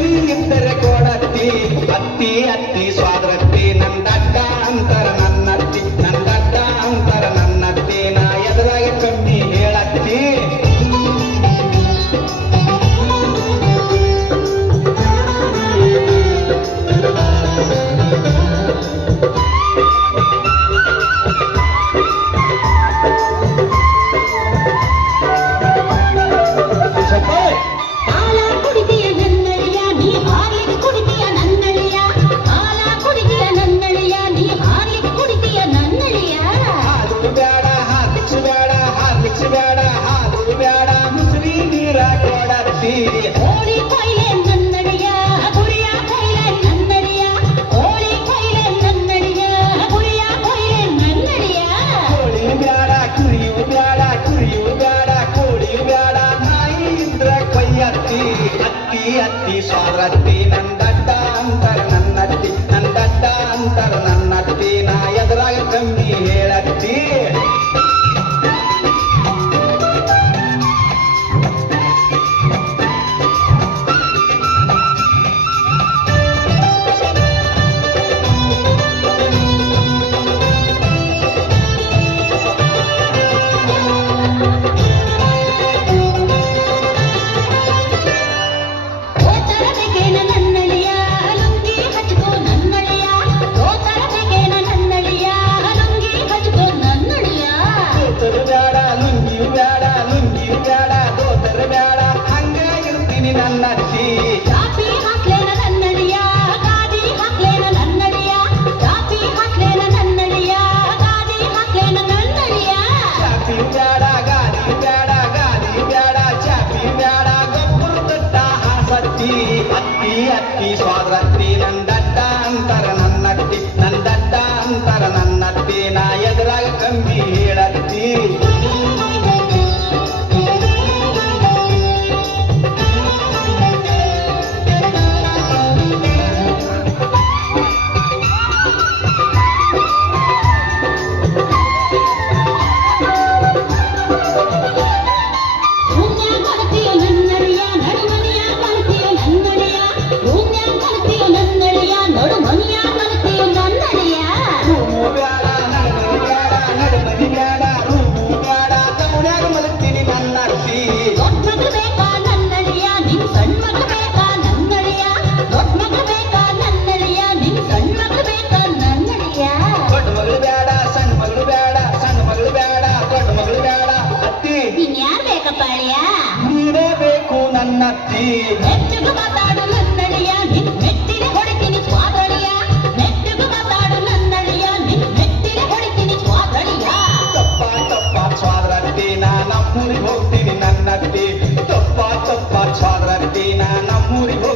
ನೀ ಇದ್ದರೆ ಕೊಡತ್ತಿ ಅತ್ತಿ ಅತ್ತಿ ಸ್ವಾದ್ರತ್ತಿ ನಂದಡ್ಡ ಅಂತರ ನನ್ನತ್ತಿ ನಂದಡ್ಡ ಅಂತರ ನನ್ನತ್ತಿ ನಾ ಎದುರಾಗ ಕಮ್ಮಿ ಹೇಳತ್ತಿ ಕೋಳಿ ಕೊಯ್ಲೆ ನನ್ನಡಿಯ ಗುರಿಯ ಕೊಯ್ಲೆ ನನ್ನಡಿಯ ಕೋಳಿ ಕೊಯ್ಲೆ ನನ್ನಡಿಯ ಗುರಿಯ ಕೊಯ್ಲೆ ನನ್ನಡಿಯ ಕೋಳಿ ಬ್ಯಾಡ ಕುರಿಯು ಬ್ಯಾಡ ಕುರಿಯು ಬ್ಯಾಡ ಕೋಳಿಯು ಬ್ಯಾಡ ನಾಯಿ ಇದ್ರ ಕೊಯ್ಯತ್ತಿ ಅತ್ತಿ ಅತ್ತಿ ಸ್ವಾದ್ರತ್ತಿ ನಂದಡ್ಡ ಅಂತರ ನನ್ನತ್ತಿ ನಂದಡ್ಡ ಅಂತರ ನನ್ನತ್ತಿ ನಾ ಎದುರಾಗ ಕಮ್ಮಿ ಹೇಳತ್ತಿ ನನ್ನತ್ತಿ ಚಾಪಿ ಹಾಕ್ಲೇನ ನನ್ನಡಿಯ ಗಾದಿ ಹಾಕ್ಲೇನ ನನ್ನಡಿಯ ಚಾಪಿ ಹಾಕ್ಲೇನ ನನ್ನಡಿಯ ಗಾದಿ ಹಾಕ್ಲೇನ ನನ್ನಡಿಯ ಚಾಪಿ ಬ್ಯಾಡ ಗಾದಿ ಬ್ಯಾಡ ಗಾದಿ ಬ್ಯಾಡ ಚಾಪಿ ಬ್ಯಾಡ ಗೊಬ್ಬರ ದಡ್ಡ ಹಾಸತ್ತಿ ಅತ್ತಿ ಅತ್ತಿ ಸ್ವಾದ್ರತ್ತಿ ನಂದಡ್ಡ ಅಂತರ ನನ್ನತ್ತಿ ನಂದಡ್ಡ ಅಂತರ ನನ್ನತ್ತಿ ನಾ ಎದುರಾಗ ಕಮ್ಮಿ ಹೇಳತ್ತಿ ನೀನೇ ಬೇಕು ನನ್ನತ್ತಿ ಮೆಟ್ಟುಗು ಮಾತಾಡು ನನ್ನಡಿಯ ನಿನ್ ಮೆಟ್ಟಿಗೆ ಹೊಡಿತೀನಿ ಸ್ವಾದಳಿಯ ಮೆಟ್ಟುಗು ಮಾತಾಡು ನನ್ನಡಿಯ ನಿನ್ ಮೆಟ್ಟಿಗೆ ಹೊಡಿತೀನಿ ಸ್ವಾದಳಿಯ ತಪ್ಪ ತಪ್ಪ ಸ್ವಾದ್ರತ್ತಿ ನಾ ನಮ್ಮೂರಿಗೆ ಹೋಗ್ತೀನಿ ನನ್ನತ್ತಿ ತಪ್ಪ ತಪ್ಪ ಸ್ವಾದ್ರತ್ತಿ ನಾ ನಮ್ಮೂರಿಗೆ